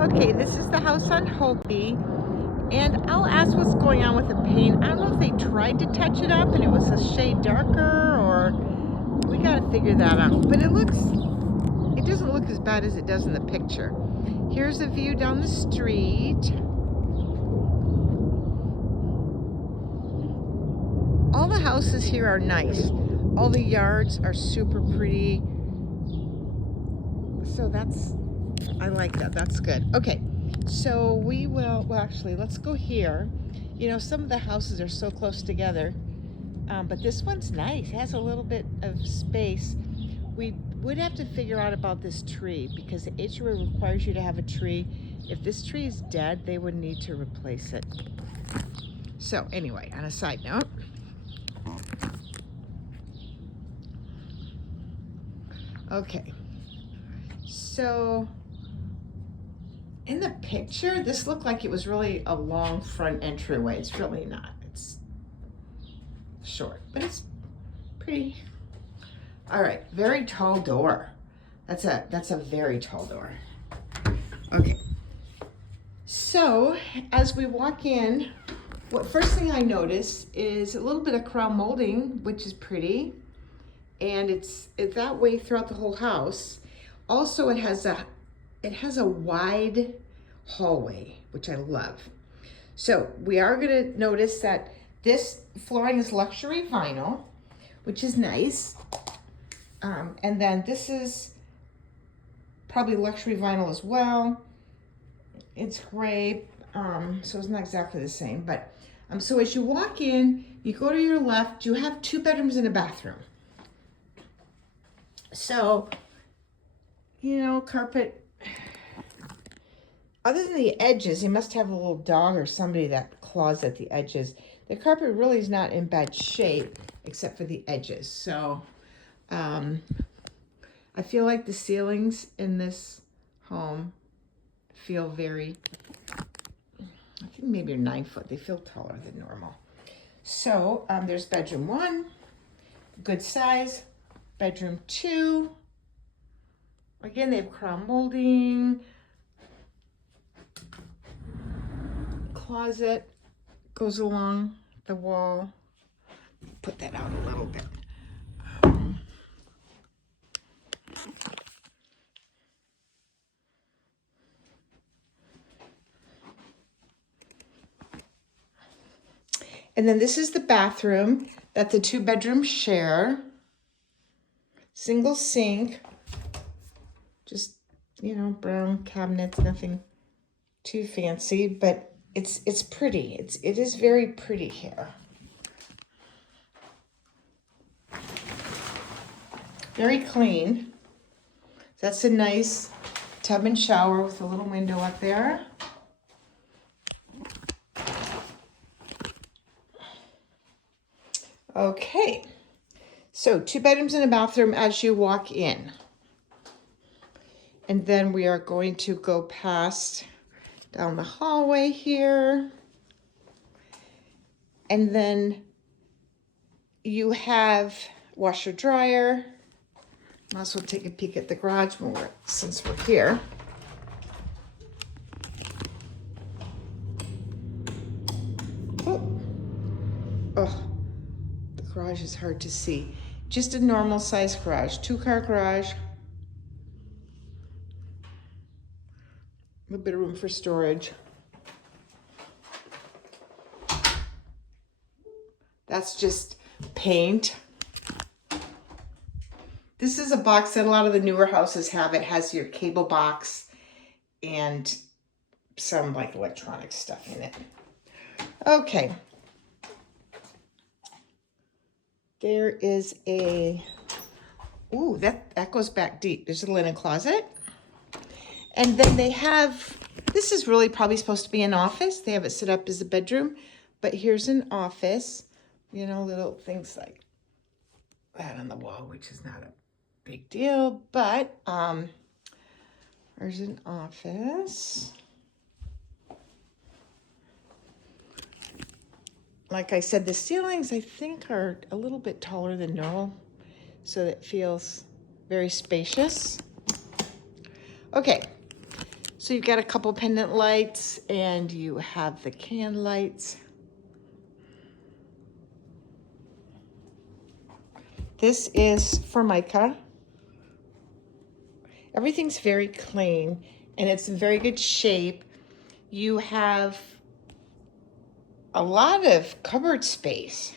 Okay, this is the house on Hopi, and I'll ask what's going on with the paint. I don't know if they tried to touch it up and it was a shade darker, or we gotta figure that out. But it doesn't look as bad as it does in the picture. Here's a view down the street. All the houses here are nice. All the yards are super pretty. So I like that. That's good. Okay, so well, actually, let's go here. You know, some of the houses are so close together, but this one's nice. It has a little bit of space. We would have to figure out about this tree because the HOA requires you to have a tree. If this tree is dead, they would need to replace it. So anyway, on a side note, okay, so in the picture, this looked like it was really a long front entryway. It's really not. It's short, but it's pretty. All right, very tall door. That's a very tall door. Okay. So as we walk in, first thing I notice is a little bit of crown molding, which is pretty, and it's that way throughout the whole house. Also, it has a wide hallway, which I love. So we are gonna notice that this flooring is luxury vinyl, which is nice. And then this is probably luxury vinyl as well. It's gray, so it's not exactly the same, but so as you walk in, you go to your left, you have 2 bedrooms and a bathroom. So, you know, carpet, other than the edges, you must have a little dog or somebody that claws at the edges. The carpet really is not in bad shape except for the edges. So I feel like the ceilings in this home feel very, I think maybe 9 foot. They feel taller than normal. So there's bedroom 1, good size. Bedroom 2, again, they have crown molding. Closet goes along the wall. Put that out a little bit. And then this is the bathroom that the 2 bedrooms share. Single sink, just, you know, brown cabinets, nothing too fancy, but it's pretty. It is very pretty here. Very clean. That's a nice tub and shower with a little window up there. Okay. So 2 bedrooms and a bathroom as you walk in. And then we are going to go past down the hallway here. And then you have washer dryer. Might as well take a peek at the garage since we're here. Oh, the garage is hard to see. Just a normal size garage, 2-car garage. A little bit of room for storage. That's just paint. This is a box that a lot of the newer houses have. It has your cable box and some like electronic stuff in it. Okay. There is ooh, that goes back deep. There's a linen closet. And then they have, this is really probably supposed to be an office. They have it set up as a bedroom, but here's an office. You know, little things like that on the wall, which is not a big deal, but there's an office. Like I said, the ceilings, I think, are a little bit taller than normal, so it feels very spacious. Okay, So you've got a couple pendant lights and you have the can lights. This is Formica. Everything's very clean and it's in very good shape. You have a lot of cupboard space.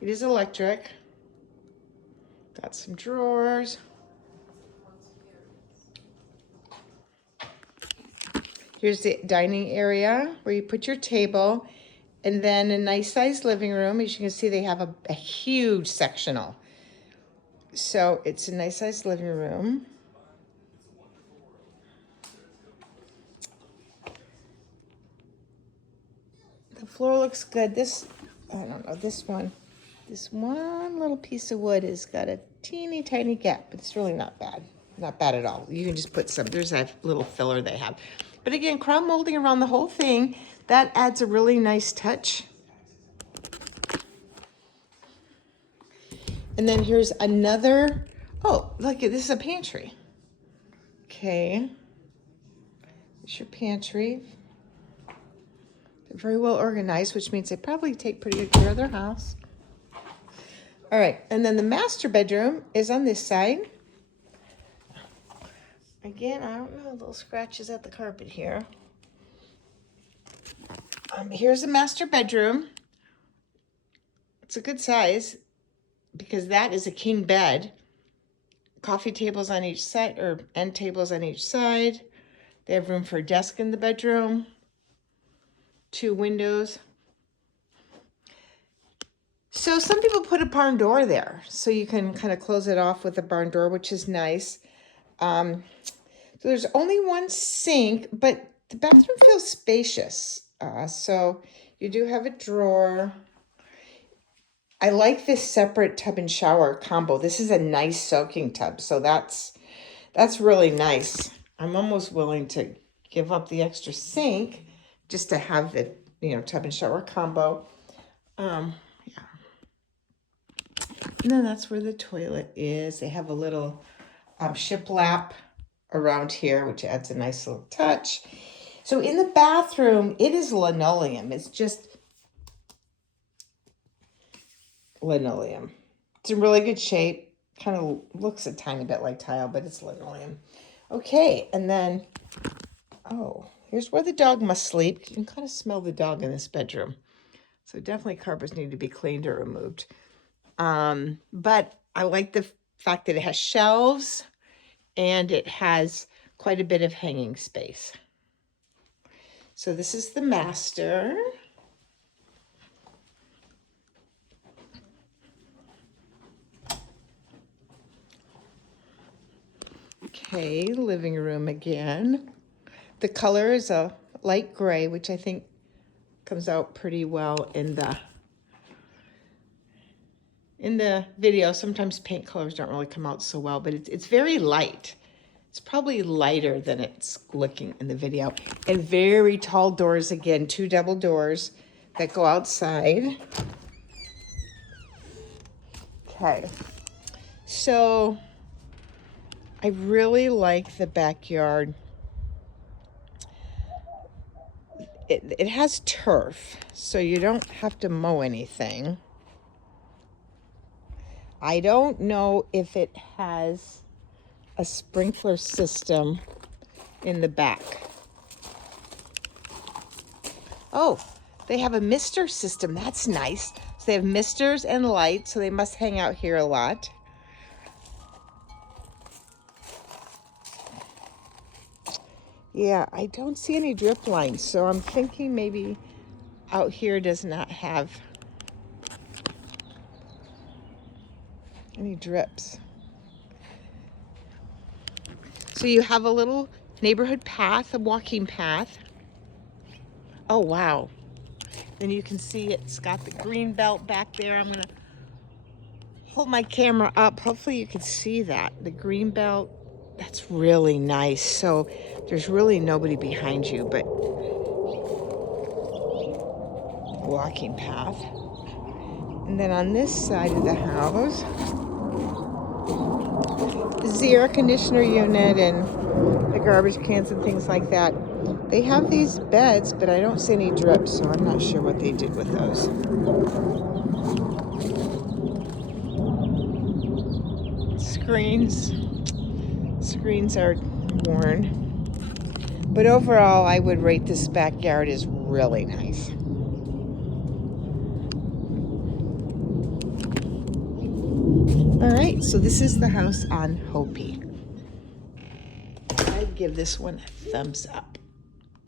It is electric. Got some drawers. Here's the dining area where you put your table, and then a nice sized living room. As you can see, they have a huge sectional. So it's a nice sized living room. The floor looks good. This, I don't know, this one little piece of wood has got a teeny tiny gap, but it's really not bad. Not bad at all. You can just put some, there's that little filler they have. But again, crown molding around the whole thing, that adds a really nice touch. And then here's another, oh, look, this is a pantry. Okay. It's your pantry. They're very well organized, which means they probably take pretty good care of their house. All right, and then the master bedroom is on this side. Again, I don't know, little scratches at the carpet here. Here's the master bedroom. It's a good size because that is a king bed. Coffee tables on each side, or end tables on each side. They have room for a desk in the bedroom. 2 windows. So some people put a barn door there, so you can kind of close it off with a barn door, which is nice. So there's only one sink, but the bathroom feels spacious. So you do have a drawer. I like this separate tub and shower combo. This is a nice soaking tub, so that's really nice. I'm almost willing to give up the extra sink just to have the, tub and shower combo. Yeah. And then that's where the toilet is. They have a little shiplap around here, which adds a nice little touch. So in the bathroom, it is linoleum. It's just linoleum. It's in really good shape. Kind of looks a tiny bit like tile, but it's linoleum. Okay, and then, oh, here's where the dog must sleep. You can kind of smell the dog in this bedroom. So definitely carpets need to be cleaned or removed. But I like the fact that it has shelves and it has quite a bit of hanging space. So this is the master. Okay, living room again. The color is a light gray, which I think comes out pretty well in the video. Sometimes paint colors don't really come out so well, but it's very light. It's probably lighter than it's looking in the video. And very tall doors again, 2 double doors that go outside. Okay, so I really like the backyard. It has turf, so you don't have to mow anything. I don't know if it has a sprinkler system in the back. Oh, they have a mister system. That's nice. So they have misters and lights, so they must hang out here a lot. Yeah, I don't see any drip lines, so I'm thinking maybe out here does not have any drips. So you have a little neighborhood path, a walking path. Oh, wow. And you can see it's got the green belt back there. I'm gonna hold my camera up. Hopefully you can see that. The green belt, that's really nice. So there's really nobody behind you, but walking path. And then on this side of the house is the air conditioner unit and the garbage cans and things like that. They have these beds, but I don't see any drips, so I'm not sure what they did with those. Screens are worn. But overall, I would rate this backyard as really nice. All right, so this is the house on Hopi. I'd give this one a thumbs up.